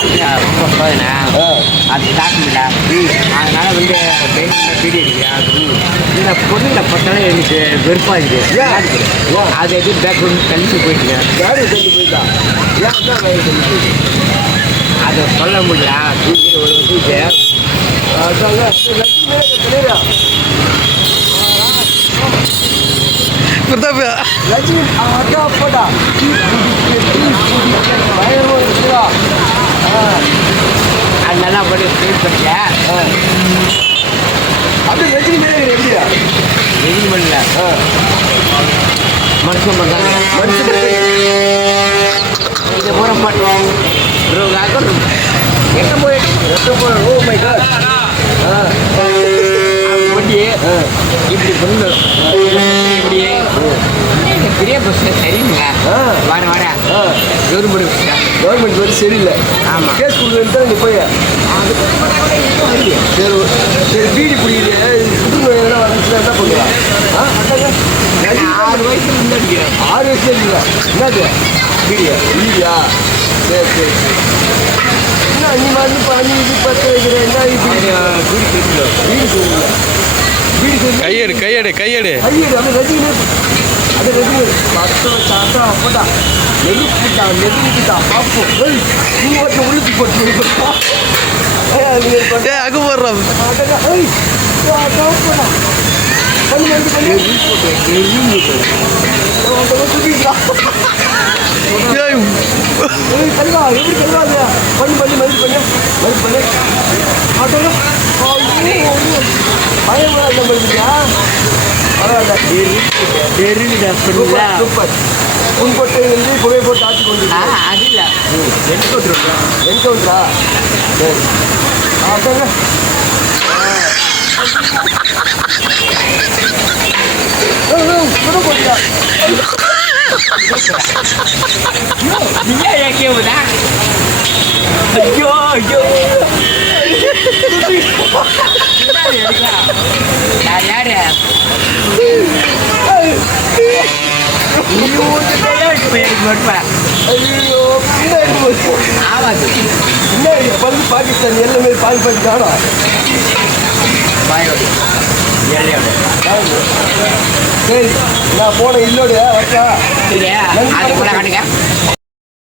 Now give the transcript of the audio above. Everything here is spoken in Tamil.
ரொம்ப சோதனை அது தாக்க முடியல. அதனால வந்து பீடி அடிக்கிறேன். இந்த பொண்ணுங்களை பார்த்தாலே எனக்கு வெறுப்பாகுது. அது எது பேக் வந்து கழிச்சு போயிட்டுருக்கேன். அதை சொல்ல முடியல. தூக்கி ஒரு தூக்கி அது நல்லா போட்டு ட்ரீட் பண்ணிக்க. அது ரஜினி மேலே எப்படியா ரெடி பண்ணல மனுஷன் பண்ணுறாங்க. மனுஷன் இங்கே போகிற மாட்டோம் எங்கே போயிட்டு ஓ மை காட் வண்டி இப்படி பண்ணு இப்படியே பெரிய பஸ் சரிங்க. வர வர கவர்மெண்ட் வந்து சரியில்லை. ஆமாம் கேஸ் கொடுக்குறது நீ போய் சரி சரி பீடி பிடிக்குது புற்றுநோய் எதனா வந்துச்சுன்னா என்ன பண்ணுவான்? 6 வயசுல முன்னாடி 6 வயசுல இல்லையா? என்னது பீடியா? சரி சரி என்ன நீ வந்து பண்ணி இது பற்ற வைக்கிற என்ன பீடி சொல்லல கையெடு கையெடு கையெடு கையெடு அது ரஜினி அது ரஜினி பத்து சாத்தா அப்படா நெருப்புட்டா நெருங்கிட்டா பார்ப்போம் நீ மட்டும் உளுத்தி போட்டு அங்க போடுறோம் எப்படி செல்வாங்க பண்ணி பண்ணி மதிப்பு பண்ணு மதிப்பு பண்ணு ஆட்டோ பயமா நம்மளுக்குயா சூப்பர் புண்பொட்டை வந்து புகை போட்டு ஆட்சி கொண்டு அது இல்லை என்கவுண்டரா சரி ஆட்டோங்க போட்டியா ஐயோ ஐயோ யாரு ஐயோ ஆமாது பின்னாடி பல்லு பாகிஸ்தான் எல்லாமே பால் பண்ணி காணும் சரி நான் போன இல்லோட வரட்டா அது கூட காட்டுங்க.